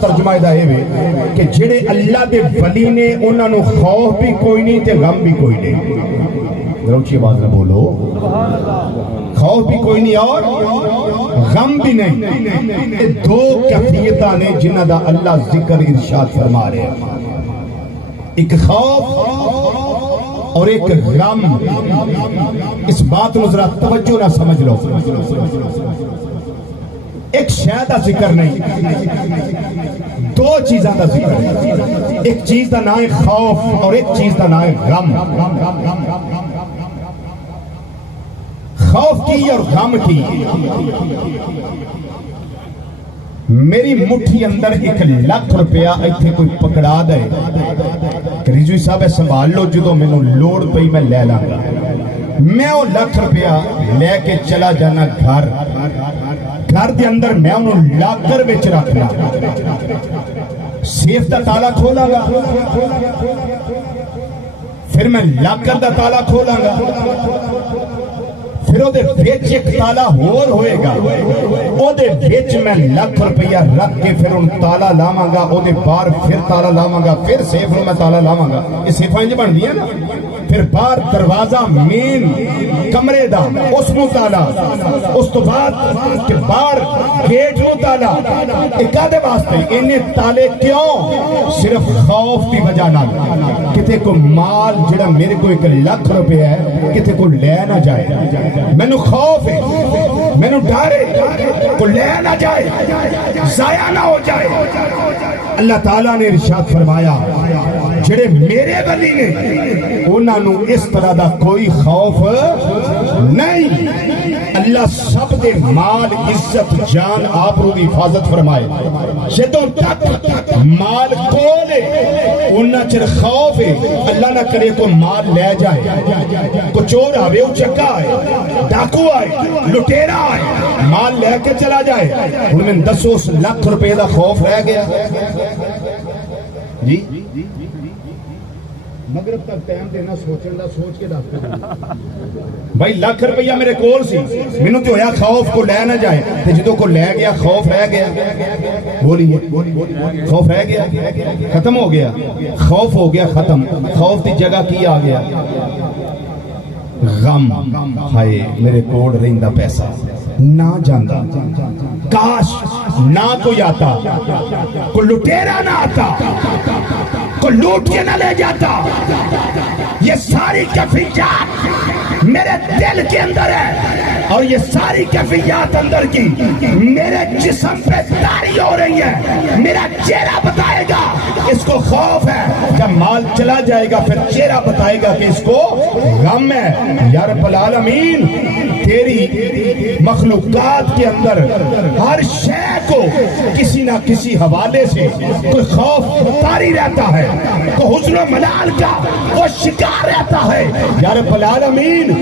ترجمہ دا ہے کہ جڑے اللہ دے ولی نے انہاں نو خوف بھی کوئی نہیں تے غم بھی کوئی نہیں. روچی آواز نہ بولو. خوف بھی کوئی نہیں اور غم بھی نہیں. یہ دو کیفیتاں نے جنہاں دا اللہ ذکر ارشاد فرما رہے ہیں. ایک خوف اور ایک غم. اس بات کو ذرا توجہ نہ سمجھ لو. ایک شے دا ذکر نہیں, دو چیزاں دا ذکر ہے. ایک چیز دا نام ہے خوف اور ایک چیز دا نام ہے غم. خوف کی اور غم کی. میری مٹھی اندر 1 لاکھ روپیہ ایتھے کوئی پکڑا دے کہ رضوی صاحب سنبھال لو, جدو میں لوڑ پئی میں لے لاں گا. میں وہ 1 لاکھ روپیہ لے کے چلا جانا گھر دے اندر, میں انہوں لاکر وچ رکھنا, سیف دا تالا کھولا گا, پھر میں لاکر دا تالا کھولا گا, پھر وہ دے بیچ ایک تالا ہور ہوئے گا, وہ دے بیچ میں 1 لاکھ روپیہ رکھ کے پھر ان تالا لاواں گا, وہ دے باہر پھر تالا لاواں گا, پھر سیف میں تالا لاواں گا. یہ سیفاں انج بن دیا نا. پھر باہر دروازہ مین کمرے دا اس نو تالا, اس تو بعد کہ باہر گیٹ نو تالا. ایک آدھے واسطے انہیں تالے کیوں؟ صرف خوف دی وجہ نہ کتے کو مال جڑا میرے کو 1 لاکھ روپے ہے کتے کو لے نہ جائے. میں نو خوف ہے, میں نو ڈر ہے کو لے نہ جائے, ضائع نہ ہو جائے. اللہ تعالیٰ نے ارشاد فرمایا جڑے میرے ولی نے انہاں نو اس طرح دا کوئی خوف نہیں. اللہ سب دے مال عزت جان آبرو دی حفاظت فرمائے. جدوں تک مال کولے انہاں چر خوف ہے اللہ نہ کرے کو مال لے جائے, کو چور آوے او چکا آئے, ڈاکو آئے, لٹیرا آئے, مال لے کے چلا جائے. ان میں 10 لاکھ روپے دا خوف رہ گیا. جی مغرب تک ٹائم دینا سوچن دا, سوچ کے دس بھائی 1 لاکھ روپیہ میرے کول سی, مینوں تے ہویا خوف کو لے نہ جائے, تے جدوں کو لے گیا خوف رہ گیا. بولیے خوف رہ گیا, ختم ہو گیا. خوف ہو گیا ختم. خوف دی جگہ کی آ گیا؟ غم. ہائے میرے کوڑ رہندا پیسہ نہ جاندا, کاش نہ کوئی آتا, کوئی لٹیرا نہ آتا, کوئی لوٹ کے نہ لے جاتا. یہ ساری کیفیات میرے دل کے اندر ہے, اور یہ ساری کیفیات اندر کی میرے جسم پہ طاری ہو رہی ہے. میرا چہرہ بتائے گا اس کو خوف ہے, جب مال چلا جائے گا پھر چہرہ بتائے گا کہ اس کو غم ہے. یا رب العالمین تیری مخلوقات کے اندر ہر شے کو کسی نہ کسی حوالے سے کوئی خوف طاری رہتا ہے, کوئی حزن و ملال کا وہ شکار رہتا ہے. یا رب العالمین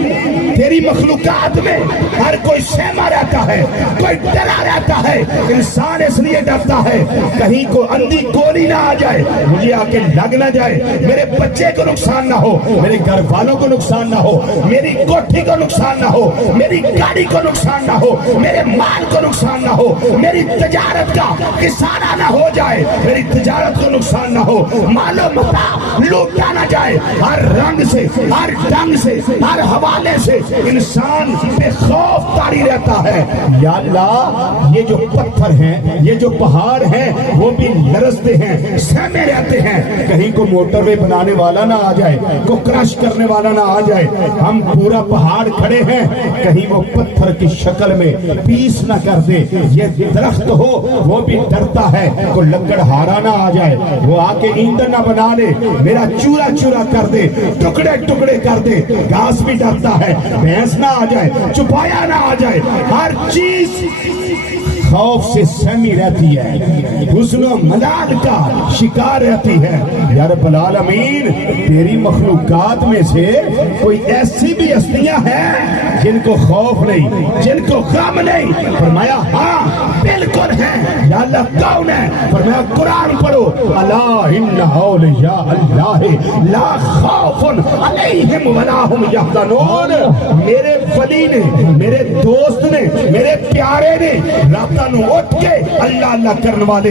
تیری مخلوقات میں ہر کوئی سہما رہتا ہے, کوئی ڈرا رہتا ہے. انسان اس لیے ڈرتا ہے کہیں کو اندھی گولی نہ آ جائے, مجھے آ کے لگ نہ جائے, میرے بچے کو نقصان نہ ہو, میرے گھر والوں کو نقصان نہ ہو, میری کوٹھی کو نقصان نہ ہو, میری گاڑی کو نقصان نہ ہو, میرے مال کو نقصان نہ ہو, میری تجارت کا کسانہ نہ ہو جائے, میری تجارت کو نقصان نہ ہو, مال و متاع لوٹا نہ جائے. ہر رنگ سے, ہر ڈنگ سے, ہر حوالے سے انسان پہ خوف طاری رہتا ہے. یا اللہ یہ جو پتھر ہیں, یہ جو پہاڑ ہیں, وہ بھی لرزتے ہیں, سہمے رہتے ہیں. کہیں کو موٹر وے بنانے والا نہ آ جائے, کو کرش کرنے والا نہ آ جائے. ہم پورا پہاڑ کھڑے ہیں, کہیں وہ پتھر کی شکل میں پیس نہ کر دے. یہ درخت ہو وہ بھی ڈرتا ہے کو لکڑہارا نہ آ جائے, وہ آ کے ایندھن نہ بنا لے, میرا چورا چورا کر دے, ٹکڑے ٹکڑے کر دے. گھاس بھی ڈرتا ہے بھینس نہ آ جائے, چپایا نہ آ جائے. ہر چیز خوف سے سہمی رہتی ہے, حزن و ملال کا شکار رہتی ہے. یا رب العالمین تیری مخلوقات میں سے کوئی ایسی بھی ہستیاں ہیں جن کو خوف نہیں, جن کو غم نہیں. فرمایا ہاں بالکل ہیں. یا اللہ کون ہے؟ فرمایا قرآن پڑھو, الا ان اولیاء اللہ لا خوف علیہم ولا هم یحزنون. میرے ولی نے, میرے دوست نے, میرے پیارے نے راتاں نو اٹھ کے اللہ اللہ کرنے والے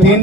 3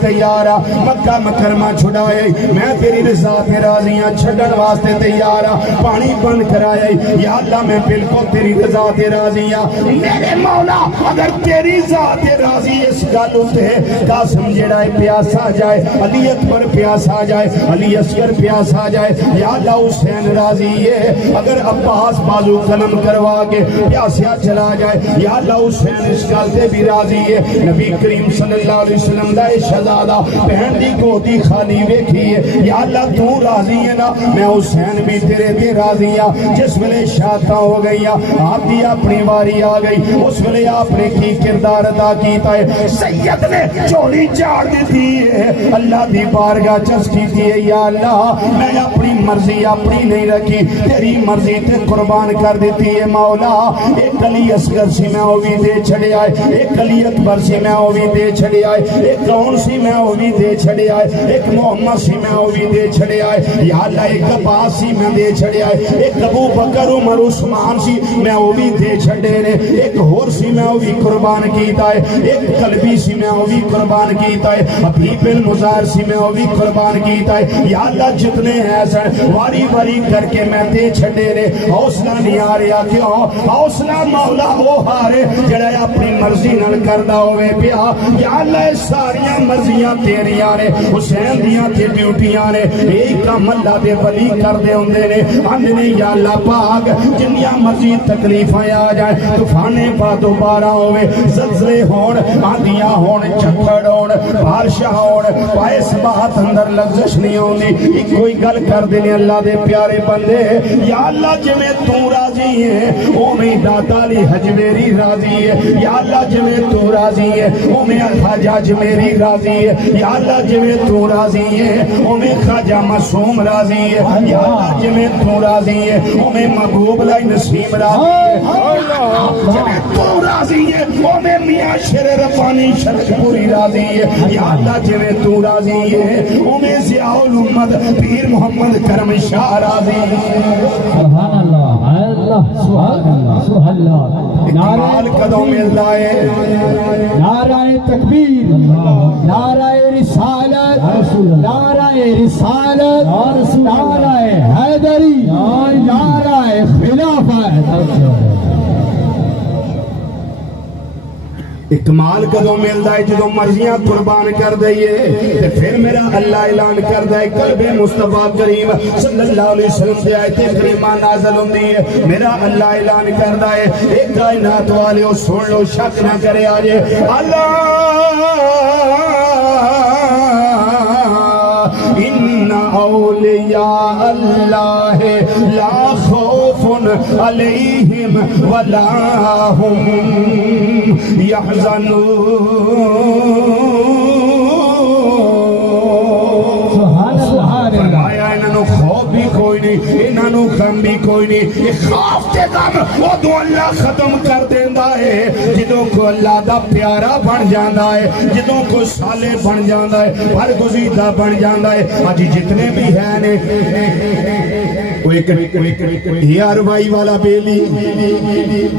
تیار ہاں مکہ مکرمہ چھڑائے میں تیری رضا تے راضی ہاں چھڈن واسطے تیار ہاں پانی بند کرائے یا اللہ میں بالکل تیری رضا تے راضی ہاں میرے مولا اگر تیری ذات راضی اس گل تے قاسم جڑا ہے پیاسا جائے علی اکبر پیاسا جائے علی اصغر پیاسا جائے یا اللہ حسین راضی ہے اگر عباس بازو قلم کروا کے پیاسیا چلا جائے یا اللہ حسین اس گل تے بھی راضی ہے نبی کریم صلی اللہ علیہ وسلم دا شہزادہ بہن دی گودی خالی ویکھی ہے یا اللہ تو راضی ہے نا میں حسین بھی تیرے تے راضی ہاں جس ویلے شاداں ہو گئی آپ دی اپنی واری آ گئی اس ویلے آپ نے کی کردار ادا کیتا ہے سید نے چولی جاڑ دیتی ہے اللہ دی بارگاہ چس کیتی ہے یا اللہ میں اپنی مرضی اپنی نہیں رکھی تیری مرضی تے قربان کر دیتی ہے مولا ایک علی اصغر سی میں وہ بھی دے چھڑے آئے ایک علی اکبر سی میں وہ بھی دے چھڑے آئے ایک کون سی میں وہ بھی دے چھڑے آئے ایک محمد سی میں وہ بھی دے چھڑے آئے یا اللہ ایک عباس سی میں دے چھڑے آئے ایک ابو بکر عمر عثمان سی میں وہ بھی دے چھڑے نے ایک ہور سی میں وہ بھی قربان کیتا ہے ایک قلبی سی میں وہ بھی قربان کیتا ہے حبیب المزار سی میں وہ بھی قربان کیتا ہے یا اللہ جتنے ہیں سن واری واری کر کے میں دے چھڑے نے حوصلہ نہیں آ رہا کیوں حوصلہ مولا وہ ہارے جڑا اپنی مرضی نال کردا ہوے پیا یا اللہ ساریاں مرضیاں تیریاں نے حسین دیاں تے ڈیوٹیاں نے ایک کام اللہ دے ولی کردے ہوندے نے آندے نے یا اللہ پاک جنیاں مرضی تکلیفاں آ جائیں طوفانے پا دوبارہ ہوئے زلزلے ہون آندیاں ہون چکھڑ ہون بارشاں ہون باعث بات اندر لغزش نہیں ہوندی ایک کوئی گل کر دینے اللہ دے پیارے بندے یا اللہ جویں تو راضی ہے اوویں داتا علی حجویری راضی ہے یا اللہ جویں تو راضی ہے اوویں خواجہ اجمیری راضی ہے یا اللہ جویں تو راضی ہے اوویں خواجہ معصوم راضی ہے یا اللہ جویں تو راضی ہے اوویں محبوب لائی نسیم راضی ہے جویں تو راضی ہے اوویں میاں شیر ربانی شرک پوری راضی ہے یا اللہ جویں تو راضی ہے اوویں ضیاء الامت پیر محمد کرم شاہ راضی ہے سبحان اللہ اللہ سبحان اللہ سبحان اللہ اکمال قدم ملتا ہے نعرہ تکبیر نعرہ رسالت نعرہ رسالت نعرہ حیدری نعرہ خلافت اکمال کدوں ملتا ہے جدوں مرضیاں قربان کر دئیے تے پھر میرا اللہ اعلان کر دے قلب مصطفیٰ کریم صلی اللہ علیہ وسلم سے آیت کریمہ نازل ہوندی ہے میرا اللہ اعلان کر دے ایک کائنات والے او سن لو شک نہ کرے آجے اللہ ان اولیاء اللہ لا خوف علیہم ولا هم يحزنون خوف بھی کوئی نہیں انہوں غم بھی کوئی نہیں یہ خوف تے غم وہ دو اللہ ختم کر دیندہ ہے جدوں کو اللہ دا پیارا بن جاندہ ہے جدوں کو صالح بن جاندہ ہے برگزیدہ بن جاندہ ہے آج جتنے بھی ہیں نے ہیاروائی والا بیلی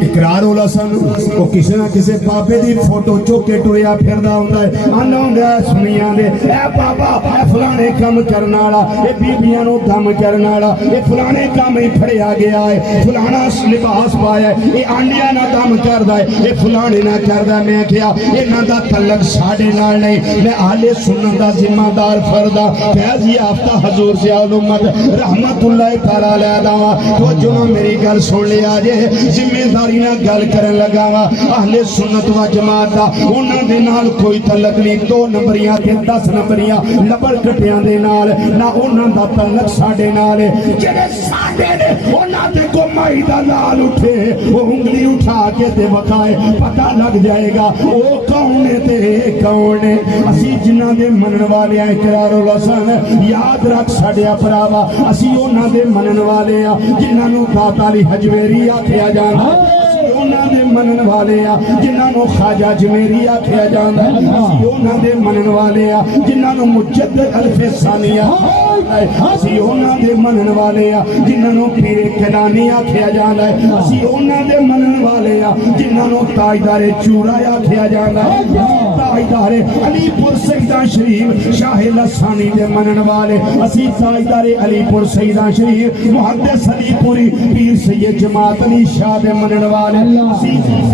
اقرار اولا سن وہ کسی نہ کسی پاپے دی فوٹو چوکے ٹویا پھردا ہوندا ہے آنا ہوندا ہے سنیاں دے اے بابا اے فلانے کام کرنا والا اے بیبیاں نو دم کرنا والا اے فلانے کام ہی پھڑیا گیا ہے فلانا لباس پایا ہے اے آنڈیاں نہ دم کردا ہے اے فلانے نہ کردا ہے میں کیا انہاں دا تعلق ساڈے نال نہیں میں اہل سنت دا ذمہ دار فردا فیض یافتہ حضور ضیاء الامت رحمت اللہ تعالی علیہ دعویٰ تو جو میری گل سن لیا جے ذمہ داری نہ گل کرن لگا وا اہل سنت و جماعت دا انہاں دے نال کوئی تعلق نہیں 2 نمبریاں تے 10 نمبریاں لبڑ کٹیاں دے نال نہ انہاں دا تعلق ساڈے نال جڑے ساڈے نے انہاں تے کو مائی دا لال اٹھے وہ انگلی اٹھا کے تے بکائے پتہ لگ جائے گا او کون ہے تے کون ہے اسی جنہاں دے منن والے اقرار الحسن یاد رکھ ساڈیا بھراوا اسی انہاں دے منن والے ہیں جنہاں نو داتا علی حجویری آکھیا جاندا انہاں دے منن والے آ جنہاں نو خواجہ جمیری آکھیا جاندا ہے اسی انہاں دے منن والے آ جنہاں نو مجدد الف ثانی اسی انہاں دے منن والے آ جنہاں نو پیر کلانی آکھیا جاندا ہے اسی انہاں دے منن والے آ جنہاں نو تاجدار چورا آکھیا جاندا ہے تاجدار علی پور سیدہ شریف شاہ لسانی دے منن والے اسی تاجدار علی پور سیدہ شریف محدث علی پوری پیر سید جماعت علی شاہ دے منن والے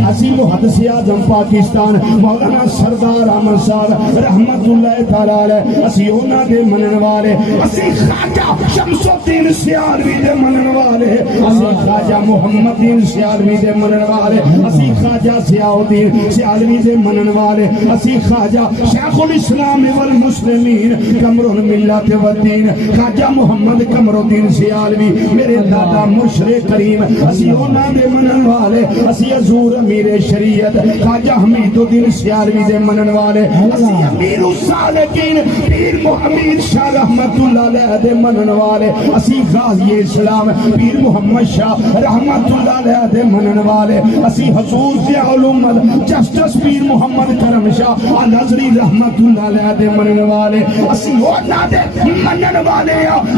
اسی محدث اعظم پاکستان مولانا سردار احمد صاحب رحمت اللہ تعالی علیہ اسی انہاں دے منن والے اسی خواجہ شمس الدین سیالوی دے منن والے اسی خواجہ محمد دین سیالوی دے منن والے اسی خواجہ ضیاء الدین سیالوی دے منن والے اسی خواجہ شیخ الاسلام والمسلمین قمر الملت والدین خواجہ محمد قمر الدین سیالوی میرے دادا مرشد کریم اسی انہاں دے منن والے اسی حضور امیر شریعت خواجہ حمید الدین سیالوی دے منن والے اسی امیر الصالحین پیر محمد شاہ رحمت اللہ علیہ دے منن والے اسی غازی اسلام پیر محمد شاہ رحمت اللہ علیہ دے منن والے اسی حضور ضیاء الامت جسٹس پیر محمد کرم شاہ الازری رحمت اللہ علیہ دے منن والے اسی اونا دے منن والے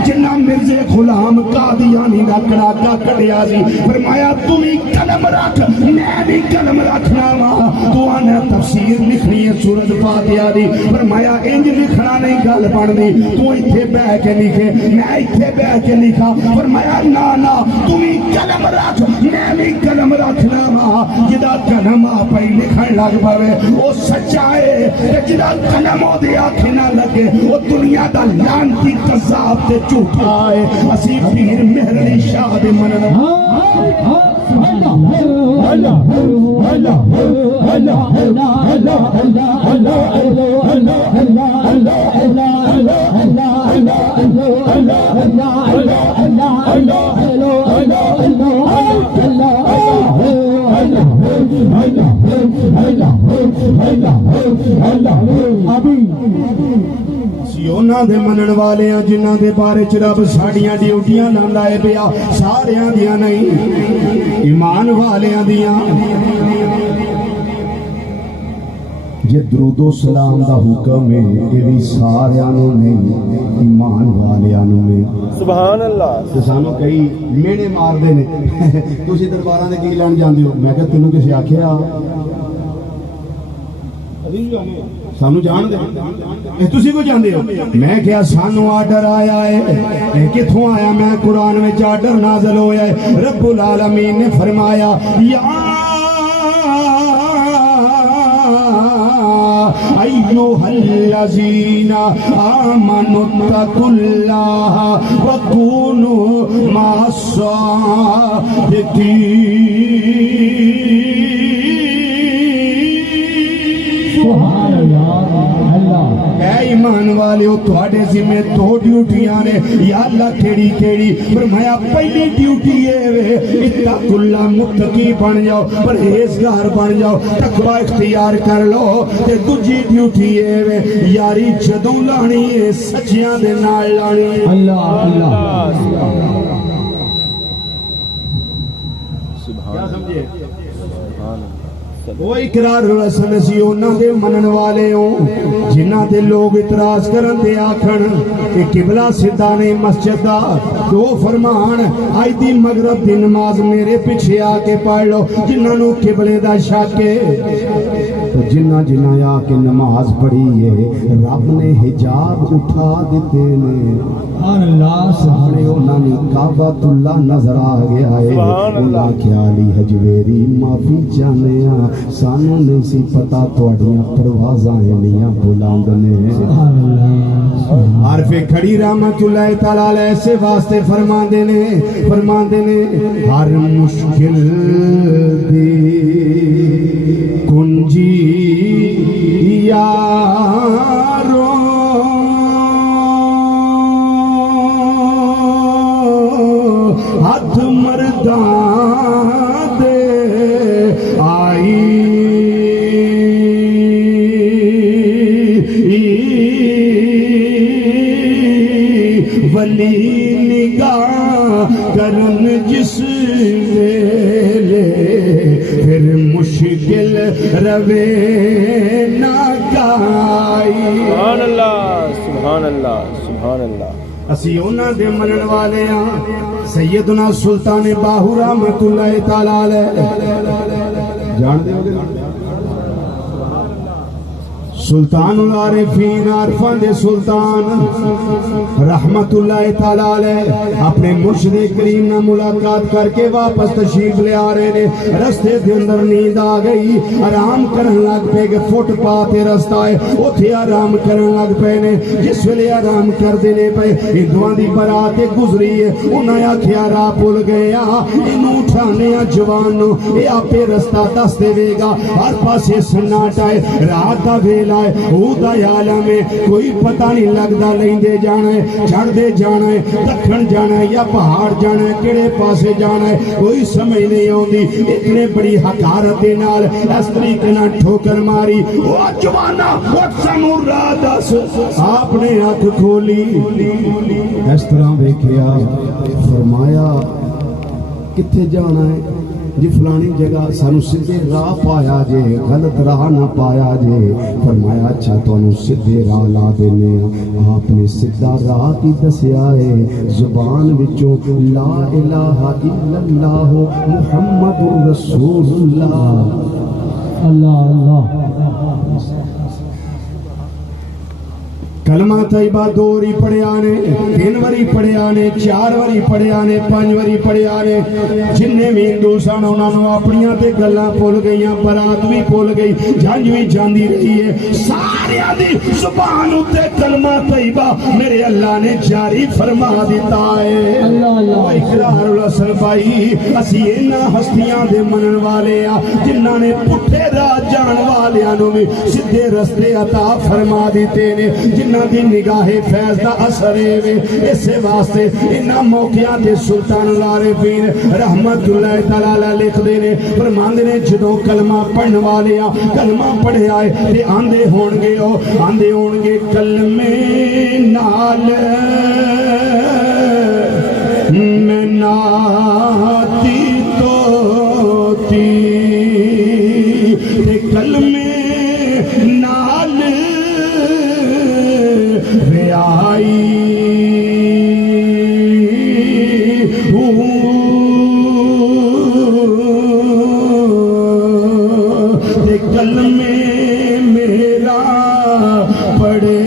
جنہ مرزا غلام قادیانی دا کڑاکا کڑیا سی فرمایا تم ہی قلم رکھ میں بھی قلم رکھنا وا تو آنے تفسیر لکھنی ہے سورۃ فاتحہ دی فرمایا انج لکھنا نہیں گل بننی تو ایتھے بہ کے لکھے میں ایتھے بہ کے لکھا فرمایا نا تم ہی قلم رکھ میں بھی قلم رکھنا وا جدا قلم آپ ہی لکھن لگ پوے او سچا ہے جدا قلم او دے آنکھیں نہ لگے وہ دنیا دا لعنتی قذاب تے جھوٹا ہے اسی پیر مہر علی شاہ دے منن سیونا دے منن والے ہیں جنہ دے بارے چ رب ساڑیاں ڈیوٹیاں لاندا ہے پیا ساریاں دیاں نہیں ایمان والیاں دیاں یہ درود و سلام دا حکم ہے یہ بھی ساریاں نو نہیں ایمان والیاں نو میں سبحان اللہ تے سانو کئی مینے مار دے نے تسی درباراں دے کی لین جاندے ہو میں کہ تینوں کسے آکھیا سانو جان دے تسی کو جان دے ہو میں کیا سانو آرڈر آیا ہے کتھوں آیا میں قرآن میں آرڈر نازل ہویا ہے رب العالمین نے فرمایا یا ایوہ الذین آمنوا اتقوا اللہ وکونوا مع الصادقین اے ایمان والے ہو تھوڑے ذمہ دو ڈیوٹیاں نے یا اللہ کیڑی کیڑی فرمایا پہلی ڈیوٹی ہے اتقوا اللہ متقی بن جاؤ پرہیزگار بن جاؤ تقوی اختیار کر لو تے دوجی ڈیوٹی ہے یاری جدوں لانی ہے سچیاں دے نال لانی اللہ اللہ کیا سمجھے وہ اقرار رسم سی انہاں دے منن والے ہوں جنہاں دے لوگ اعتراض کرن تے آکھن کہ قبلہ سیدھا نہیں مسجد دا تو فرمان آئی دی مغرب دی نماز میرے پیچھے آ کے پڑھ لو جنہاں نو قبلے دا شک ہے تو جنہ آ کے نماز پڑھی ہے رب نے حجاب اٹھا دیتے نے اللہ سامنے انہاں نے کعبۃ اللہ نظر آ گیا ہے اللہ خیالی حجویری معافی چاہنے سانو نہیں سی پتا تواڈیاں پروازاں انیاں بلند نے عارف کھڑی رحمت اللہ تعالی علیہ سے واسطے فرماندے نے ہر مشکل دی کنجی یارو ہاتھ مردان دے آئی ولی نگاہ کرن جس ویلے سبحان اللہ سبحان اللہ سبحان اللہ اسی انہاں دے منن والے ہاں سیدنا سلطان باہو رحمت اللہ تعالی علیہ جان دے ہو سلطان العارفین عارفان دے سلطان رحمت اللہ تعالی علیہ اپنے مرشد کریم نہ ملاقات کر کے واپس تشریف لے آ رہے نے رستے دے اندر نیند آ گئی آرام کرن لگ پے کہ فٹ پاتے رستہ ہے اوتھے آرام کرن لگ پے نے جس ویلے آرام کر دینے پے ہندوؤں دی برات گزری ہے انہاں آکھیا راہ بھول گئے اینوں اٹھانے جوان نو اے آپے رستہ دس دے گا ہر پاسے سناٹا ہے رات دا ویلا اودا عالم میں کوئی پتہ نہیں لگدا لیندے جانا ہے چڑھ دے جانا ہے دکھن جانا ہے یا پہاڑ جانا ہے کیڑے پاسے جانا ہے کوئی سمجھ نہیں آندی اتنے بڑی حقارت دے نال اس طریقے نال ٹھوکر ماری او جوانا اٹھ سانوں راہ دس آپ نے اکھ کھولی اس طرح ویکھیا فرمایا کتھے جانا ہے جی فلانی جگہ سانو سدھے راہ پایا جے غلط راہ نہ پایا جے فرمایا اچھا تانوں سدھے راہ لا دینے آپ نے سدھا راہ کی دسیا ہے زبان وچوں لا الہ الا اللہ محمد رسول اللہ اللہ اللہ کلمہ طیبہ دو واری پڑھیا نے تین واری پڑھیا نے چار واری پڑھیا نے پانچ واری پڑھیا نے جننے بھی ہندو سن انہاں نوں اپنیاں تے گلاں بھول گئیاں برات بھی بھول گئی جنج بھی جاندی رہی ہے ساریاں دی زبان اتے کلمہ طیبہ میرے اللہ نے جاری فرما دیتا ہے اللہ اقرار الحسن بھائی اسی انہاں ہستیاں دے منن والے آ جنہاں نے پٹھے راہ جان والیاں نوں بھی سیدھے رستے عطا فرما دیتے نے جنہاں دی نگاہ فیض دا اثر ہے اسے واسطے انہاں موقعاں تے سلطان العارفین رحمت اللہ تعالی لکھ دے نے فرماندے نے جدوں کلمہ پڑھن والے آ کلمہ پڑھیا ہے تے آندے ہون گے کلمے نال میں ناتی توتی تے کلمے نال کلمے میرا پڑے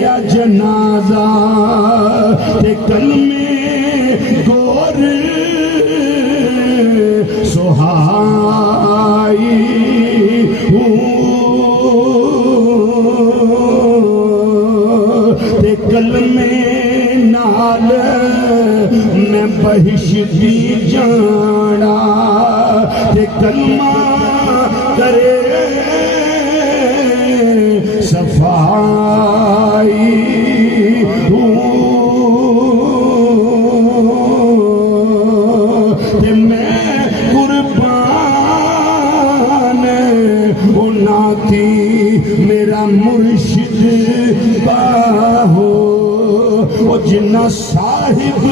یا جنازہ تے کلمے گور سہائی تے کلمے نال میں بہشتی جانا تے کلمہ کرے صفائی تے میں قربان ہونا تھی میرا مرشد باہو وہ جنہ صاحب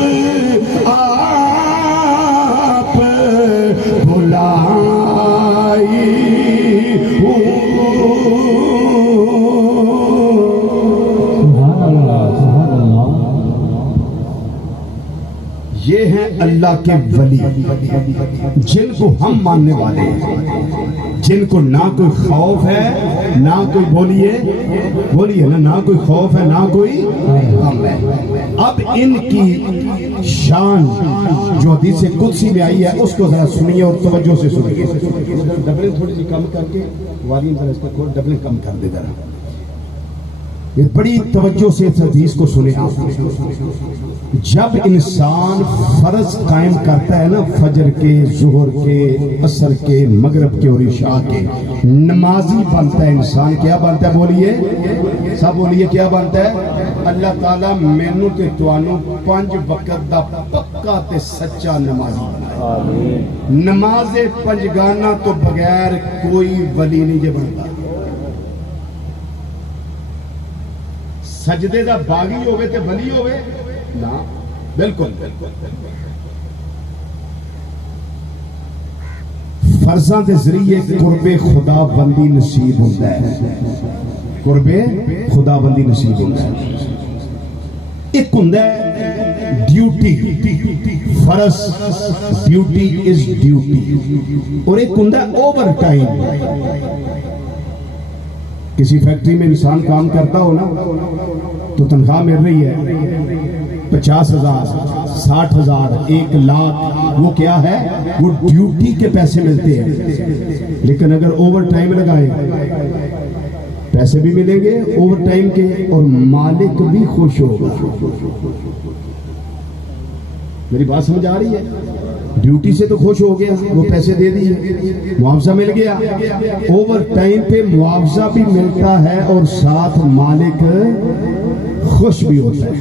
آپ بلائی یہ ہیں اللہ کے ولی جن کو ہم ماننے والے ہیں جن کو نہ کوئی خوف ہے نہ کوئی بولیے نہ کوئی خوف ہے نہ کوئی غم ہے اب ان کی شان جو حدیث قدسی میں آئی ہے اس کو ذرا سنیے اور توجہ سے سنیے ڈبلنگ تھوڑی سی کم کر کے والیوم ذرا اس کو ڈبلنگ کم کر دے ذرا یہ بڑی توجہ سے اس حدیث کو سنے آپ جب انسان فرض قائم کرتا ہے نا فجر کے ظہر کے عصر کے مغرب کے اور عشاء کے نمازی بنتا ہے انسان کیا بنتا ہے بولیے سب بولیے کیا بنتا ہے اللہ تعالیٰ مینوں تے توانوں 5 وقت دا پکا تے سچا نمازی بنائے نماز پنجگانہ تو بغیر کوئی ولی نہیں جے بنتا سجدے دا باغی ہوئے تے ولی ہوئے نا بالکل فرضاں دے ذریعے قرب خدا بندی نصیب ہوتا ہے قربے خدا بندی نصیب ہوتا ہے. ایک ہوندا ہے ڈیوٹی، فرض، ڈیوٹی از ڈیوٹی، اور ایک ہوندا ہے اوور ٹائم. کسی فیکٹری میں انسان کام کرتا ہو نا تو تنخواہ مل رہی ہے 50,000 60,000 1,00,000، وہ کیا ہے؟ وہ ڈیوٹی کے پیسے ملتے ہیں. لیکن اگر اوور ٹائم لگائے پیسے بھی ملیں گے اوور ٹائم کے، اور مالک بھی خوش ہوگا. میری بات سمجھ آ رہی ہے؟ ڈیوٹی سے تو خوش ہو گیا، وہ پیسے دے دیے، معاوضہ مل گیا. اوور ٹائم پہ معاوضہ بھی ملتا ہے اور ساتھ مالک خوش بھی ہوتا ہے.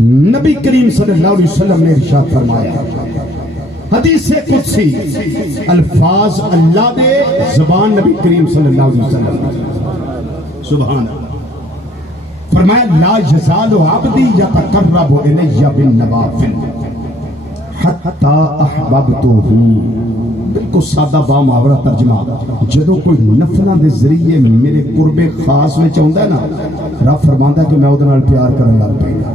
نبی کریم صلی اللہ علیہ وسلم نے ارشاد فرمایا، حدیث قدسی الفاظ اللہ دے، زبان نبی کریم صلی اللہ علیہ وسلم، سبحان اللہ. فرمایا لا یزال عبدی یتقرب الی بالنوافل حتی احببتہ. بالکل سادہ با محاورہ ترجمہ، جدو کوئی نفلاں دے ذریعے میرے قرب خاص میں چاہتا ہے نا، رب فرماندا ہے کہ میں اودے نال پیار کرن لگ پیا.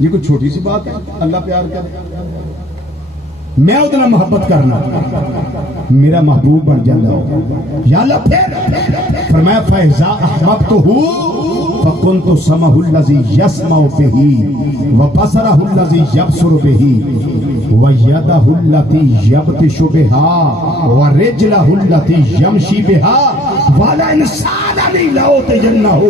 یہ کوئی چھوٹی سی بات ہے؟ اللہ پیار کرے، میں ادنا محبت کرنا، میرا محبوب بن جانا ہو. یا اللہ پھر فرمایا فَإِذَا أَحْبَبْتُهُ فَكُنْتُ سَمْعَهُ الَّذِي يَسْمَعُ بِهِ وَبَصَرَهُ الَّذِي يَبْصُرُ بِهِ وَيَدَهُ الَّتِي يَبْطِشُ بِهَا وَرِجْلَهُ الَّتِي يَمْشِي بِهَا وَلَئِنْ سَأَلَنِي لَأُعْطِيَنَّهُ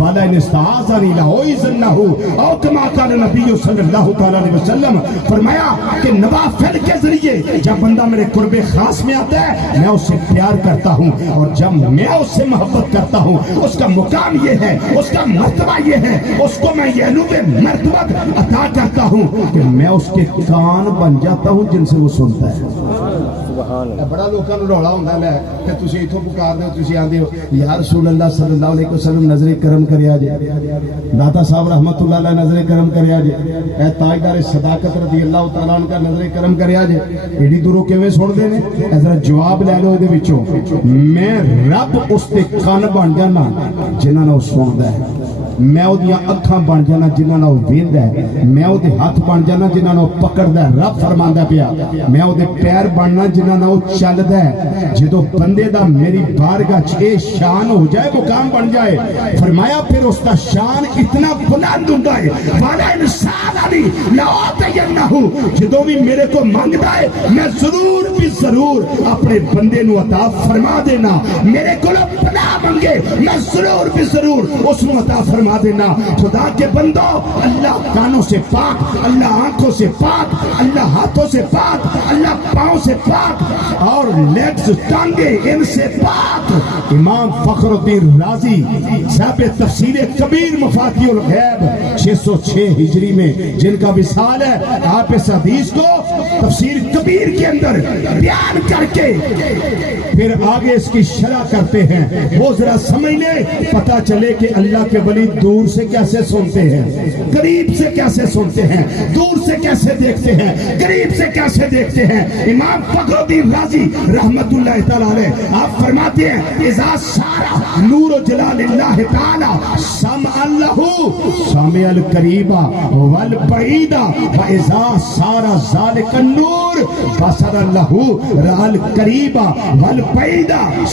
وَلَئِنِ اسْتَعَاذَنِي لَأُعِيذَنَّهُ أو كما قال نبی صلی اللہ تعالی علیہ وسلم. فرمایا کہ نوافل کے ذریعے جب بندہ میرے قرب خاص میں آتا ہے میں اس سے پیار کرتا ہوں، اور جب میں اس سے محبت کرتا ہوں اس کا مقام یہ ہے، اس کا مرتبہ یہ ہے، اس کو میں یہ علو مرتبہ عطا کرتا ہوں کہ میں اس کے کان بن جاتا ہوں جن سے وہ سنتا ہے. بڑا لوگوں کو رولا ہوتا ہے کہ تسی اتوں پکار دو، تسی آندے ہو یا رسول اللہ صلی اللہ علیہ وسلم نظر کرم کریا جے، داتا صاحب رحمت اللہ علیہ نظر کرم کریا جے، اے تاجدار صداقت رضی اللہ تعالیٰ عنہ کا نظر کرم کریا جے. ایڈی دوروں کیویں سن دے نے؟ ذرا جواب لے لو دے وچوں. میں رب اس دے کان بن جانا جنہاں نال سندا ہے، میں اودیاں اکھاں بن جانا جنہاں نال ویندا ہے، میں اودے ہاتھ بن جانا جنہاں نال پکڑدا ہے. رب فرماندا پیا میں اودے پیر بننا جنہاں نال چلدا ہے. جدوں بندے دا میری بارگاہ چ اے شان ہو جائے، مقام بن جائے، فرمایا پھر اس دا شان اتنا بلند ہوندا ہے والا انسان علی لاعطینہ. جدوں بھی میرے کو مانگدا ہے میں ضرور بھی ضرور اپنے بندے نو عطا فرما دینا. میرے کو پناہ منگے میں ضرور بھی ضرور اس نو عطا فرما دینا. خدا کے بندو، اللہ کانوں سے پاک، اللہ آنکھوں سے پاک، اللہ ہاتھوں سے پاک، اللہ پاؤں سے پاک، اور لیگز ٹانگے ان سے پاک. امام فخر الدین رازی صاحب تفسیر کبیر مفاتیح الغیب 606 ہجری میں جن کا وصال ہے، آپ اس حدیث کو تفسیر کبیر کے اندر بیان کر کے پھر آگے اس کی شرح کرتے ہیں. وہ ذرا سمجھ لے، پتہ چلے کہ اللہ کے ولی دور سے کیسے سنتے ہیں، قریب سے کیسے سنتے ہیں، دور سے کیسے دیکھتے ہیں، قریب سے کیسے دیکھتے ہیں. امام فخر الدین رازی رحمت اللہ تعالی علیہ آپ فرماتے ہیں اذا سارا نور جلال اللہ تعالی سمع له سامع القریب والبعید واذا سارا ذلك النور بصر له رأى القریب والبعید.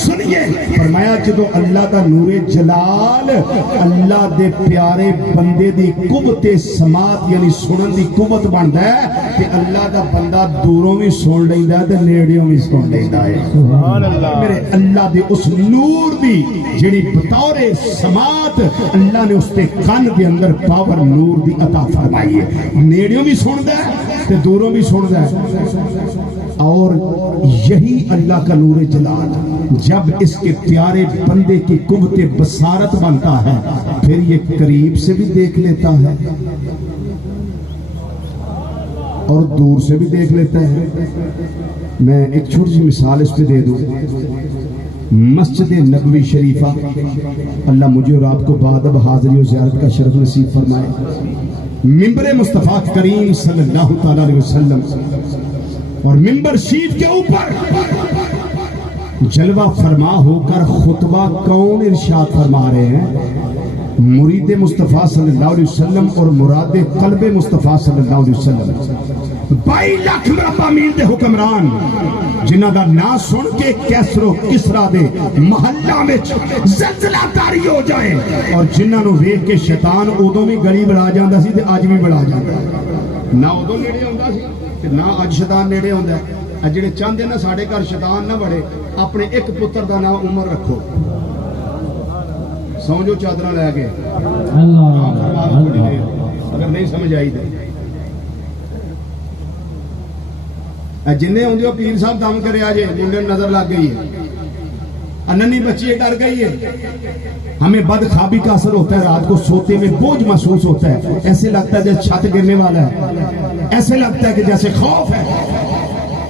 سنیے فرمایا جدو اللہ دا نور جلال اللہ دے پیارے بندے دی قوت سماعت یعنی سنن دی قوت بندا ہے کہ اللہ دا بندہ دوروں بھی سن لیندا ہے تے نیڑیوں بھی سن لیندا ہے. سبحان اللہ. میرے اللہ دے اس نور دی جڑی بطور سماعت اللہ نے اس تے کان دے اندر پاور نور دی عطا فرمائی ہے، نیڑیوں بھی سندا ہے تے دوروں بھی سندا ہے. اور یہی اللہ کا نور جلال جب اس کے پیارے بندے کی قوت بصارت بنتا ہے پھر یہ قریب سے بھی دیکھ لیتا ہے اور دور سے بھی دیکھ لیتا ہے. میں ایک چھوٹی سی مثال اس پہ دے دوں. مسجد نبوی شریفہ، اللہ مجھے اور آپ کو بادب حاضری و زیارت کا شرف نصیب فرمائے. ممبر مصطفیٰ کریم صلی اللہ تعالی علیہ وسلم اور ممبر شریف کے اوپر جلوہ فرما ہو کر خطبہ کون ارشاد فرما رہے ہیں؟ مرید مصطفیٰ صلی اللہ علیہ وسلم اور مراد قلب مصطفیٰ صلی اللہ علیہ وسلم 22 لاکھ مربع میل دے حکمران جنہ دا نا سن کے کیسرو کسرا دے محلہ میں زلزلہ تاری ہو جائے اور جنہ نو ویکھ کے شیطان ادوں بھی گلی بڑھا جاندا سی تے اج بھی بڑھا جاندا ہے نہ ادوں نیڑے ہوندا سی تے نہ اج شیطان نیڑے ہوندا ہے اج جڑے چاہندے نا ساڈے گھر شیطان نہ بڑھے اپنے ایک پتر دا نام عمر رکھو سمجھو چادرہ لے کے اگر نہیں سمجھ آئی تو جنہیں ہوں جو پیر صاحب دم کرے آجے منڈے نظر لگ گئی ہے اننی بچی ڈر گئی ہے ہمیں بد خوابی کا اثر ہوتا ہے رات کو سوتے میں بوجھ محسوس ہوتا ہے ایسے لگتا ہے جیسے چھت گرنے والا ہے ایسے لگتا ہے کہ جیسے خوف ہے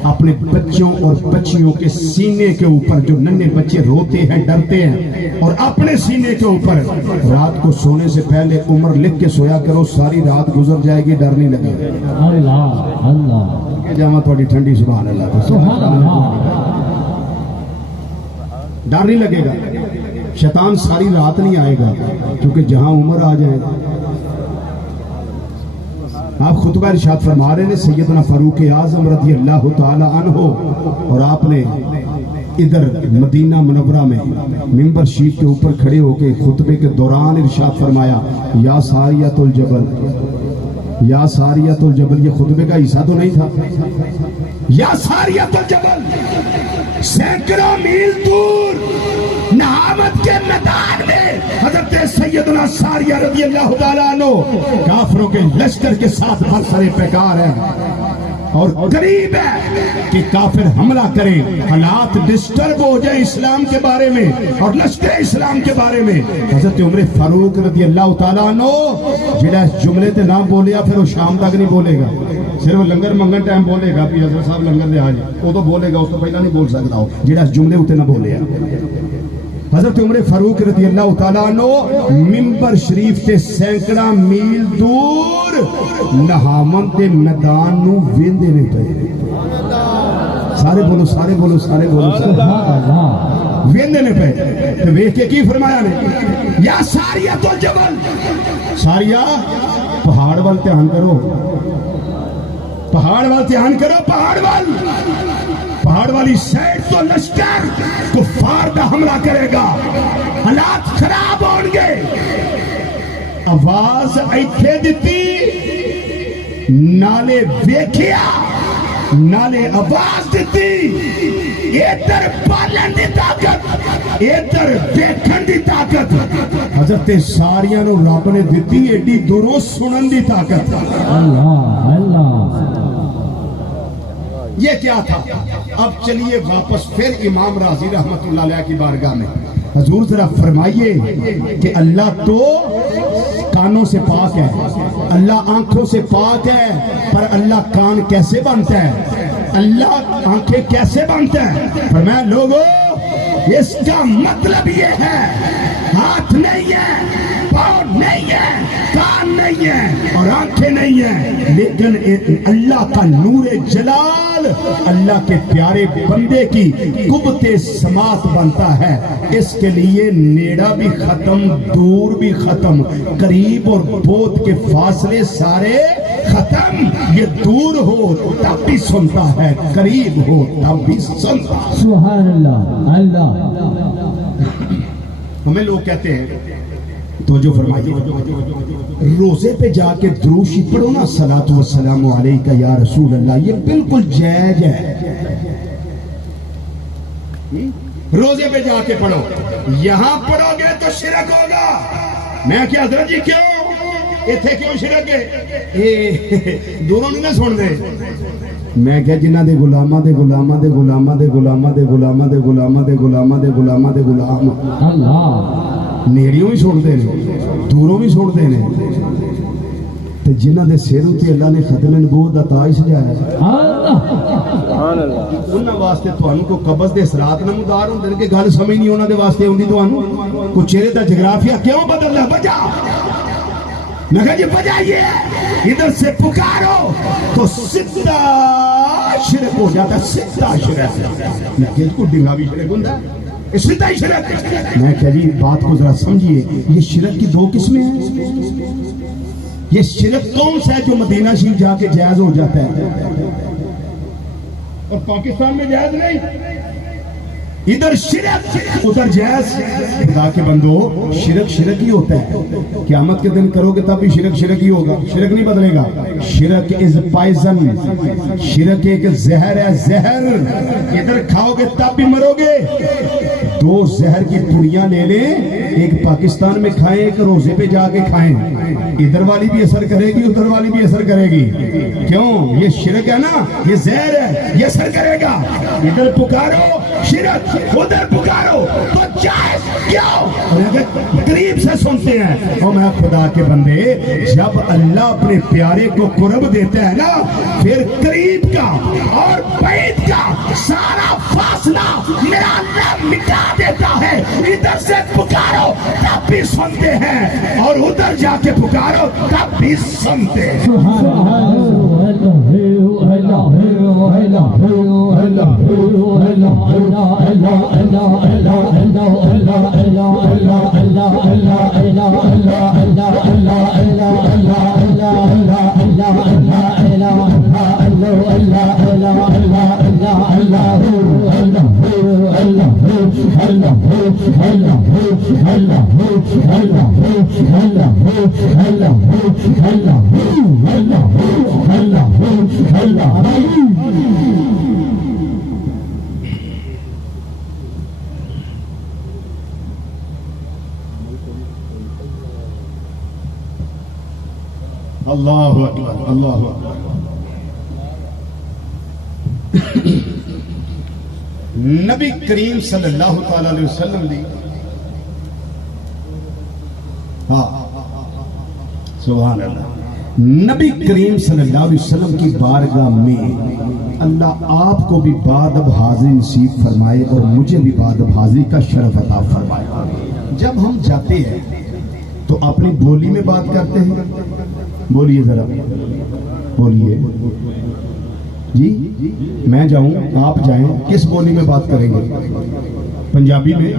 اپنے بچوں اور بچیوں کے سینے کے اوپر جو ننھے بچے روتے ہیں ڈرتے ہیں اور اپنے سینے کے اوپر رات کو سونے سے پہلے عمر لکھ کے سویا کرو ساری رات گزر جائے گی ڈر نہیں لگے اللہ اللہ جامع تھوڑی ٹھنڈی سبحان اللہ سبحان اللہ ڈر نہیں لگے گا شیطان ساری رات نہیں آئے گا کیونکہ جہاں عمر آ جائے آپ خطبہ ارشاد فرما رہے ہیں سیدنا فاروق اعظم رضی اللہ تعالی عنہ اور آپ نے ادھر مدینہ منورہ میں منبر شریف کے اوپر کھڑے ہو کے خطبے کے دوران ارشاد فرمایا یا ساریۃ الجبل یا ساریۃ الجبل یہ خطبے کا حصہ تو نہیں تھا یا ساریۃ الجبل سینکڑوں میل دور نہامت کے میدان میں حضرت سیدنا ساریہ رضی اللہ تعالیٰ عنہ کافروں کے لشکر کے ساتھ برسر پیکار ہے اور قریب ہے کہ کافر حملہ کریں حالات ڈسٹرب ہو جائیں اسلام کے بارے میں اور لشکر اسلام کے بارے میں حضرت عمر فاروق رضی اللہ تعالیٰ عنہ جڑا اس جملے تے نہ بولیا پھر وہ شام تک نہیں بولے گا صرف لنگر منگن ٹائم بولے گا پھر حضرت صاحب لنگر لے آجے وہ تو بولے گا اس تو پہلا نہیں بول سکتا ہو جڑا اس جملے ہوتے نہ بولے حضرت عمر فاروق رضی اللہ تعالیٰ عنہ منبر شریف تے سینکڑا میل دور نہامن تے میدان نو ویندے نے پے سارے بولو سارے بولو سارے بولو ویندے نے پے تے ویکھ کے کی فرمایا نے یا ساریۃ الجبل ساریہ پہاڑ وال دھیان کرو پہاڑ وال دھیان کرو پہاڑ والی سائڈ تو لشکر کفار کا حملہ کرے گا حالات خراب ہوں گے آواز ایتھے دیتی نالے ویکھیا نالے آواز دیتی ادھر پالن دی طاقت ادھر دیکھن دی طاقت حضرت ساریاں نو رب نے دیتی ایڈی دوروں سنن دی طاقت اللہ اللہ یہ کیا تھا اب چلیے واپس پھر امام راضی رحمت اللہ علیہ کی بارگاہ میں حضور ذرا فرمائیے کہ اللہ تو کانوں سے پاک ہے اللہ آنکھوں سے پاک ہے پر اللہ کان کیسے بنتا ہے اللہ آنکھیں کیسے بنتا ہے فرمایا لوگوں اس کا مطلب یہ ہے ہاتھ نہیں ہے پاؤں نہیں ہے کان نہیں ہے اور آنکھیں نہیں ہیں لیکن اللہ کا نور جلال اللہ کے پیارے بندے کی قوت سماعت بنتا ہے اس کے لیے نیڑا بھی ختم دور بھی ختم قریب اور بعد کے فاصلے سارے ختم یہ دور ہو تب بھی سنتا ہے قریب ہو تب بھی سنتا سبحان اللہ اللہ ہمیں لوگ کہتے ہیں تو جو فرمائیے روزے پہ جا کے دروشی پڑھو نا صلاۃ والسلام علیکہ یا رسول اللہ یہ بالکل جائز ہے روزے پہ جا کے پڑھو یہاں پڑھو گے تو شرک ہوگا میں کیا حضرت جی کیوں اتھے کیوں شرک ہے دونوں نہیں نہ سن دے میں کہا جنہ دے غلامہ دے غلامہ دے غلامہ دے غلامہ دے غلامہ دے غلامہ دے غلامہ دے غلامہ دے غلام اللہ نیڑیوں بھی چھوڑتے ہیں دوروں بھی چھوڑتے ہیں تے جنہ دے سیروں تے اللہ نے ختم نبوت دا تاج سجایا سبحان اللہ انہاں واسطے تانوں کو قبض دے اثرات نمودار ہوندے کہ گل سمجھ نہیں انہاں دے واسطے ہوندی تانوں کو چہرے دا جغرافیہ کیوں بدلنا بجا میں کہا جی وجہ یہ ہے ادھر سے پکارو تو سدھا شرک ہو جاتا ہے، سیدھا شرک. میں کہ کو ڈنگا بھی شرک ہوتا ہے، یہ سیدھا ہی شرک. میں کہ جی بات کو ذرا سمجھیے، یہ شرک کی دو قسمیں ہیں. یہ شرک کون سا ہے جو مدینہ شریف جا کے جائز ہو جاتا ہے اور پاکستان میں جائز نہیں؟ ادھر شرک ادھر جائز. خدا کے بندو، شرک شرک ہی ہوتا ہے. قیامت کے دن کرو گے تب بھی شرک شرک ہی ہوگا، شرک نہیں بدلے گا. شرک از پائزن، شرک ایک زہر ہے، زہر. ادھر کھاؤ گے تب بھی مرو گے. دو زہر کی پڑیاں لے لیں، ایک پاکستان میں کھائیں، ایک روزے پہ جا کے کھائیں. ادھر والی بھی اثر کرے گی، ادھر والی بھی اثر کرے گی. کیوں؟ یہ شرک ہے نا، یہ زہر ہے، یہ اثر کرے گا. ادھر پکارو شرک، ادھر پکارو تو جائز. کیوں؟ قریب سے سنتے ہیں. اور میں خدا کے بندے، جب اللہ اپنے پیارے کو قرب دیتا ہے نا، پھر قریب کا اور بعید کا سارا فاصلہ میرا اللہ مٹا دیتا ہے. ادھر سے پکارو تب بھی سنتے ہیں، اور ادھر جا کے پکارو تب بھی سنتے ہیں. اللہ اکبر، اللہ اکبر. نبی کریم صلی اللہ تعالی علیہ وسلم دی، ہاں سبحان اللہ، نبی کریم صلی اللہ علیہ وسلم کی بارگاہ میں اللہ آپ کو بھی بعد اب حاضری نصیب فرمائے اور مجھے بھی بعد اب حاضری کا شرف عطا فرمائے. جب ہم جاتے ہیں تو اپنی بولی میں بات کرتے ہیں. بولیے ذرا، بولیے جی. میں جاؤں، آپ جائیں، کس بولی میں بات کریں گے؟ پنجابی میں؟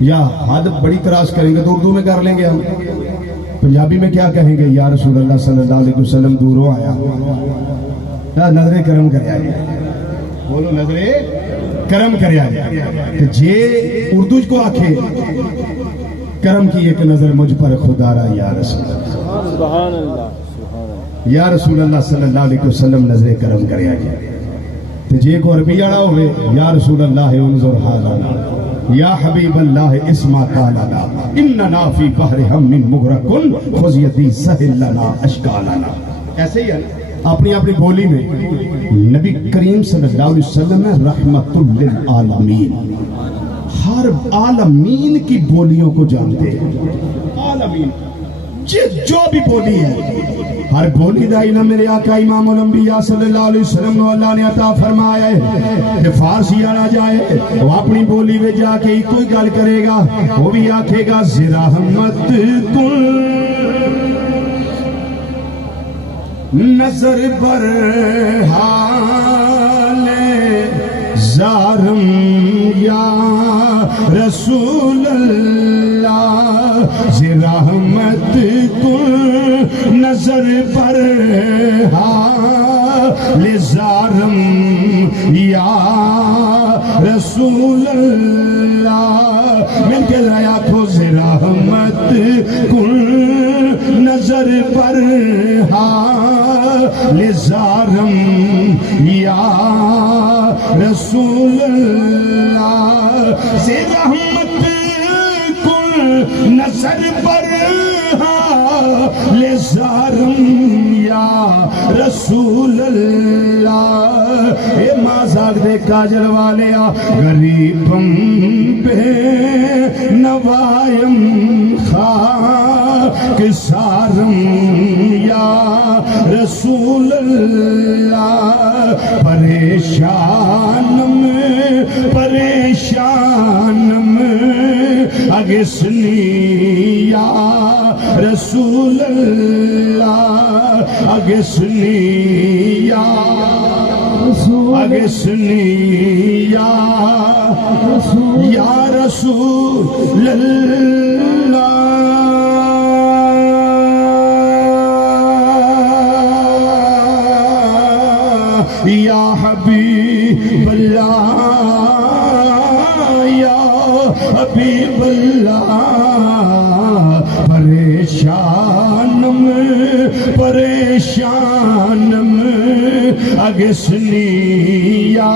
یا حد بڑی کراس کریں گے تو اردو میں کر لیں گے ہم؟ پنجابی میں کیا کہیں گے؟ یا رسول اللہ صلی اللہ علیہ وسلم دوروں آیا، نظر کرم کرے آئے. بولو نظر کرم کرے آئے. جے اردو کو آکھے کرم کی ایک نظر مجھ پر خدا را یا رسول اللہ، سبحان اللہ، یا رسول اللہ صلی اللہ علیہ وسلم نظر کرم کرے آئے. تو جے کو عربی آڑا ہوئے، یا رسول اللہ انظر حالنا، یا حبیب اللہ اسما قالنا، اننا فی بحر ہم من مغرقن خذ یدی سہل لنا اشکالنا. ایسے ہی ہے اپنی اپنی بولی میں. نبی کریم صلی اللہ علیہ وسلم رحمت للعالمین، ہر عالمین کی بولیوں کو جانتے ہیں. عالمین جو بھی بولی ہے، ہر بولی دا علم میرے آقا امام الانبیاء صلی اللہ علیہ وسلم کو اللہ نے عطا فرمایا ہے. کہ فارسی آنا جائے وہ اپنی بولی میں جا کے ہی کوئی گل کرے گا، وہ بھی آکھے گا زرحمت کن نظر پر حال زارم یا رسول اللہ، زرحمت کن نظر پر حال زارم یا رسول اللہ. مل کے لایا کو زرحمت کن نظر پر حال زارم یا رسول اللہ. زرحمت کن نظر پر حال زارم یا رسول اللہ. اے مازاگ دے کاجل والیا غریبم بے نوائم خاک سارم یا رسول اللہ. پریشانم پریشانم اگسنی یا رسول اللہ، اگسنی یا اغثنی یا رسول اللہ یا حبیب اللہ یا حبیب اللہ پریشانم اغثنی یا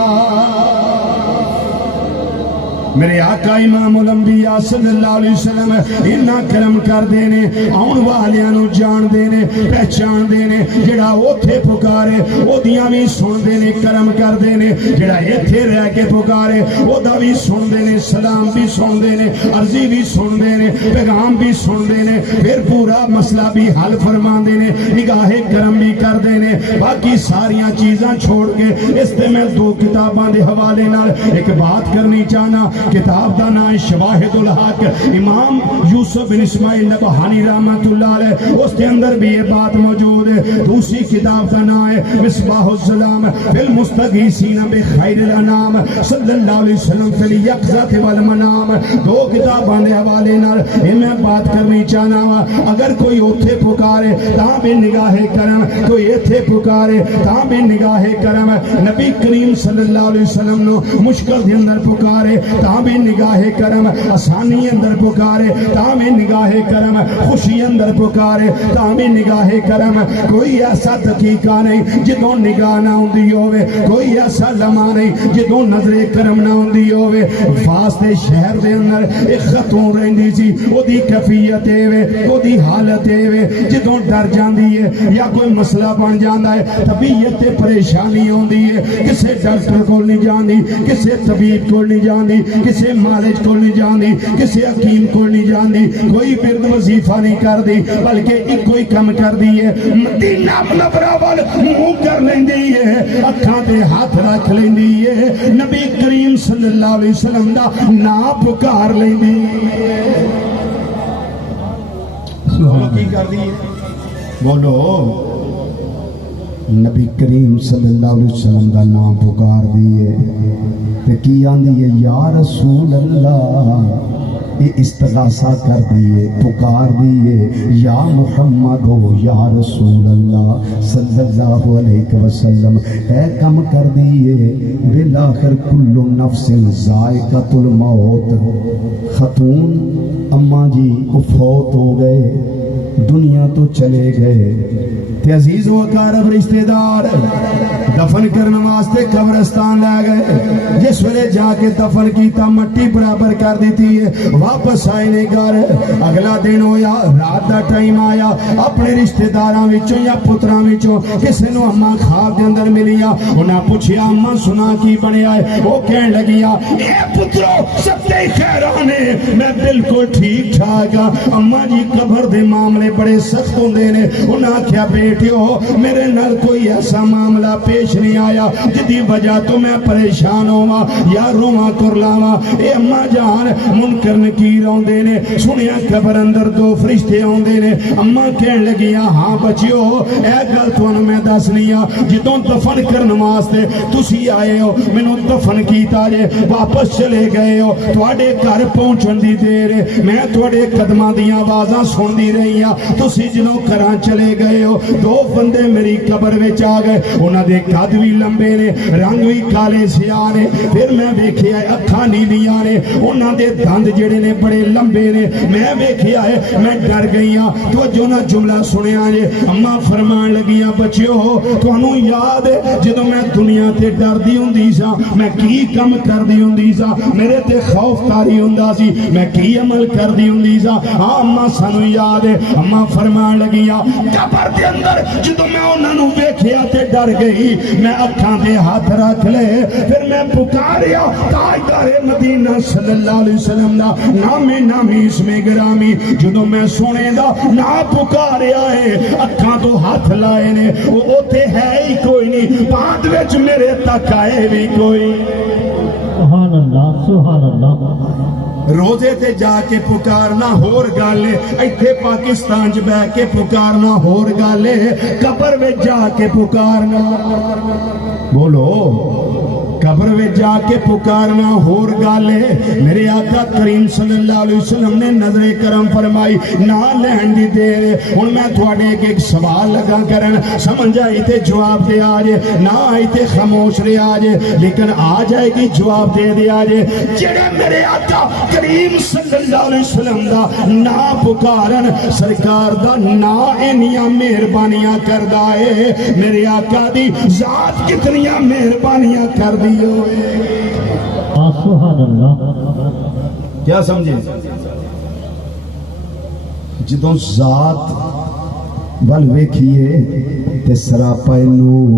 میرے آقا امام الانبیاء صلی اللہ علیہ وسلم انہاں کرم کر دینے آن والیاں جان دینے پہچان دینے جڑا اوتھے پکارے او دیاں بھی سن دینے کرم کر دینے جڑا ایتھے رہ کے پکارے او دا بھی سن دینے سلام بھی سن دینے عرضی بھی سن دینے پیغام بھی سن دینے پھر پورا مسئلہ بھی حل فرما دینے نگاہ کرم بھی کر دینے باقی ساریاں چیزاں چھوڑ کے اس تے میں دو کتاباں دے حوالے نال ایک بات کرنی چاہنا کتاب دا نام شواہد الحق امام یوسف بن اسماعیل نبہانی رحمت اللہ علیہ اس کے اندر بھی یہ بات موجود ہے دوسری کتاب کا نام ہے مصباح الظلام فی المستغیثین بخیر الانام صلی اللہ علیہ وسلم فی الیقظۃ والمنام دو کتاباں دے حوالے نال میں بات کرنی چاہنا وا اگر کوئی اوتھے پکارے تاں بھی نگاہ کرم کوئی ایتھے پکارے تاں بھی نگاہ کرم نبی کریم صلی اللہ علیہ وسلم نو مشکل دے اندر پکارے تاں بھی نگاہ کرم آسانی اندر پکارے تاں بھی نگاہ کرم خوشی اندر پکارے تاں بھی نگاہ کرم کوئی ایسا دقیقہ نہیں جدوں نگاہ نہ ہوندی ہوئے کوئی ایسا لمحہ نہیں جدوں نظر کرم نہ ہوندی ہوئے فاس دے شہر دے اندر ایک خاتون رہندی سی او دی کیفیت اے او دی حالت اے جدوں ڈر جاندی ہے یا کوئی مسئلہ بن جاندا ہے طبیعت تے پریشانی ہوندی ہے کسے ڈاکٹر کول نہیں جاندی کسے طبیب کول نہیں جاندی کسے مالج کو نہیں جاندی کسے حکیم کو نہیں جاندی کوئی برد وظیفہ نہیں کر دی بلکہ ایک کوئی کم کر دی ہے مدینہ منورہ وال منہ کر لیندی ہے اکھاں تے ہاتھ رکھ لیندی ہے نبی کریم صلی اللہ علیہ وسلم دا نام پکار لیندی ہے بولو کی کر دی ہے بولو نبی کریم صلی اللہ علیہ وسلم دا نام پکار دیئے تے کی آندی ہے یا رسول اللہ یہ استغاثہ کر دیئے پکار دیئے یا محمد ہو یا رسول اللہ صلی اللہ علیہ وسلم اے کم کر دیئے بالآخر کل نفس ذائقۃ الموت خاتون اماں جی کو فوت ہو گئے دنیا تو چلے گئے تے عزیز و اقارب رشتہ دار دفن کرنے واسطے قبرستان لے گئے جس ویلے جا کے دفن کیتا مٹی برابر کر دیتی ہے واپس آئے نے گھر اگلا دن ہویا رات دا ٹائم آیا اپنے رشتہ داراں وچوں یا پتراں وچوں کسے نو اماں خواب دے اندر ملیا انہاں پوچھیا اماں سنا کی بنیا ہے وہ کہن لگیا اے پترو سب تے خیران ہے میں بالکل ٹھیک ٹھاک ہاں اماں جی قبر دے معاملے بڑے سخت ہوندے نے انہاں کیا بیٹیو میرے نال کوئی ایسا معاملہ پیش نہیں آیا جدی وجہ تو میں پریشان ہوا یا رواں کرلاوا اے اماں جان منکر نکیر آندے نے سنیا قبر اندر دو فرشتے آندے نے اماں کہن لگیاں ہاں بچیو اے گل تانوں میں دسنی آ جدوں دفن کرن واسطے تسی آئے ہو مینوں دفن کیتا جے واپس چلے گئے ہو تواڈے گھر پہنچن دی دیر میں تواڈے قدماں دیاں آوازاں سندی رہی ہاں تسی جدوں گھراں چلے گئے ہو دو بندے میری قبر وچ آ گئے انہاں دے قد بھی لمبے نے رنگ بھی کالے سیاہ نے پھر میں ویکھیا اکھاں نیلیاں نے انہاں دے دند جڑے نے بڑے لمبے نے میں ویکھیا ہے میں ڈر گئی ہاں تو جو نہ جملہ سنیا جے اماں فرمان لگیاں بچیو تانوں یاد ہے جدوں میں دنیا تے ڈردی ہوندی سا میں کی کم کردی ہوندی سا میرے تے خوف کاری ہوندا سی میں کی عمل کردی ہوندی سا ہاں اماں سانوں یاد ہے اماں فرمان لگیاں قبر دے اندر جدوں میں انہاں نوں ویکھیا تے ڈر گئی میں اکھاں دے ہاتھ رکھ لے پھر میں پکاریا تاجدار مدینہ صلی اللہ علیہ وسلم دا نامی اسم گرامی جدوں میں سونے دا نا پکاریا ہے اکھاں تو ہاتھ لائے نے وہ اوتے ہے ہی کوئی نہیں بعد وچ میرے تک آئے بھی کوئی سبحان اللہ سبحان اللہ روزے تے جا کے پکارنا ہور گالے ایتھے پاکستان چ بیٹھ کے پکارنا ہور گالے قبر میں جا کے پکارنا بولو قبر میں جا کے پکارنا ہور گالے. میرے آقا کریم صلی اللہ علیہ وسلم نے نظر کرم فرمائی نہ لین دی دیر. ہن میں تھوڑے ایک سوال لگا کرن, سمجھ آئی تے جواب دے آجے, نہ آئی تے خاموش رہے آجے, لیکن آ جائے گی جواب دے دے آجے. جڑے میرے آقا کریم صلی اللہ علیہ وسلم دا نا پکارن, سرکار دا نا انیاں مہربانیاں کردا ہے. میرے آقا دی ذات کتنیاں مہربانیاں کر دی ہوئے. سبحان اللہ. کیا سمجھے؟ جدوں ذات ول ویکھیے تے سراپا نور,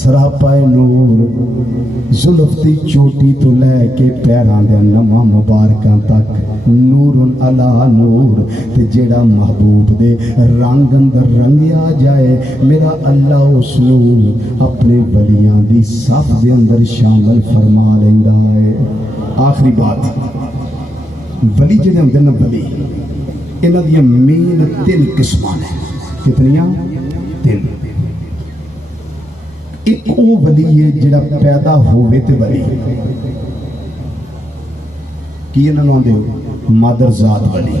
سراپا نور, زلف دی چوٹی تو لے کے پیراں دے نواں مبارکاں تک نور علا نور. تے جیڑا محبوب دے رنگ اندر رنگیا جائے, میرا اللہ اس نور اپنے ولیاں دی صف دے اندر شامل فرما لیندا ہے. آخری بات, ولی جڑے ہوندے نا ولی, انہاں دی مین 3 قسماں نے. کتنیاں؟ 3. ایک او ولی ہے جڑا پیدا ہوئے تے ولی, کی انہاں نوں آندے ہو مادر ذات ولی.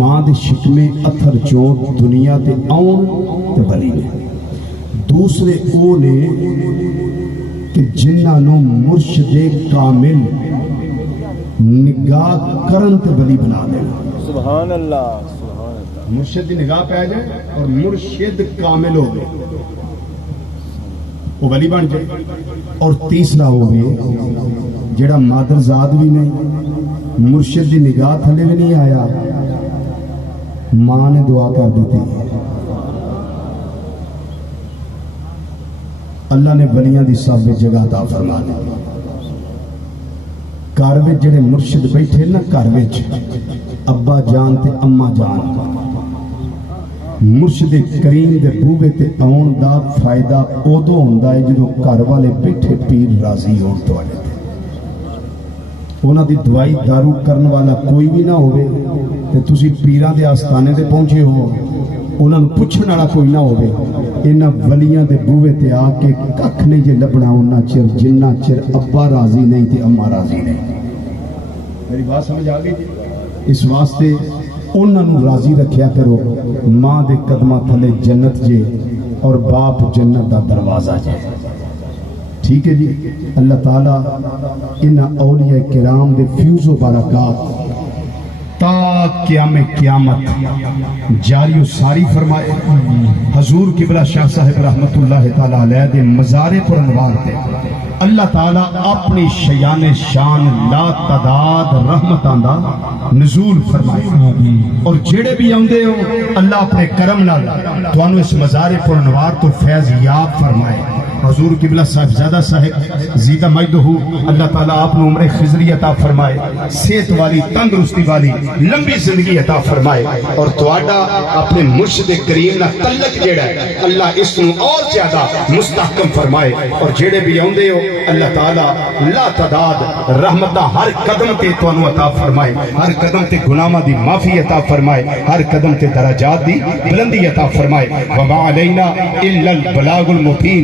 ماں دے شکمے اتھر چوٹ دنیا تے آن تے ولی نے. دوسرے او نے کہ جنہاں نوں مرشد کامل نگاہ کرن تے ولی بنا دینا. سبحان اللہ سبحان اللہ. مرشد دی نگاہ پہ جائے اور مرشد کامل ہو گئے, وہ ولی بن جائے. اور تیسرا ہو گئے جڑا مادر ذات بھی نہیں, مرشد دی نگاہ تھلے بھی نہیں آیا, ماں نے دعا کر دیتی. اللہ نے ولیاں دی صاحب جگہ عطا فرما دی. گھر وچ جڑے مرشد بیٹھے نا, گھر وچ ابا جان تے اما جان, مرشد کریم دے بوے تے آن دا فائدہ ادو ہوندا ہے جدوں گھر والے بیٹھے پیر راضی ہون تواڈے تے. انہاں دی دوائی دارو کرن والا کوئی بھی نہ ہوئے تے تسی پیراں دے آستانے تے پہنچے ہو, انہاں نوں پوچھن والا کوئی نہ ہوئے. انہاں ولیاں دے بوے تے آ کے ککھ نہیں جے لبنا اُنّا چر جنہ چر ابا راضی نہیں تے اما راضی نہیں. میری بات سمجھ آ گئی؟ اس واسطے انہاں نوں راضی رکھیا کرو. ماں دے قدماں تھلے جنت جے اور باپ جنت دا دروازہ جے. ٹھیک ہے جی. اللہ تعالیٰ انہاں اولیاء کرام دے فیوز و برکات تا قیامت جاری و ساری فرمائے. حضور قبلہ شاہ صاحب رحمت اللہ تعالیٰ علیہ دے مزارے پر انوار تے اللہ تعالیٰ اپنی شیان شان لا تعداد رحمتاں دا نزول فرمائے. اور جڑے بھی آندے ہو اللہ اپنے کرم نال تانوں اس مزارے پر انوار تو فیض یاب فرمائے. حضور قبلہ صاحب زیادہ صاحب زیدہ مجدہ, اللہ تعالیٰ آپ نے عمر خضری عطا فرمائے, صحت والی تندرستی والی لمبی زندگی عطا فرمائے. اور تواڈا اپنے مرشد کریم نہ تعلق جڑا ہے اللہ اس نو اور زیادہ مستحکم فرمائے. اور جڑے بھی آندے ہو اللہ تعالیٰ لا تعداد رحمتاں ہر قدم تے تانوں عطا فرمائے, ہر قدم تے گناہاں دی معافی عطا فرمائے, ہر قدم تے درجات دی بلندی عطا فرمائے. وما علینا الا البلاغ المبین.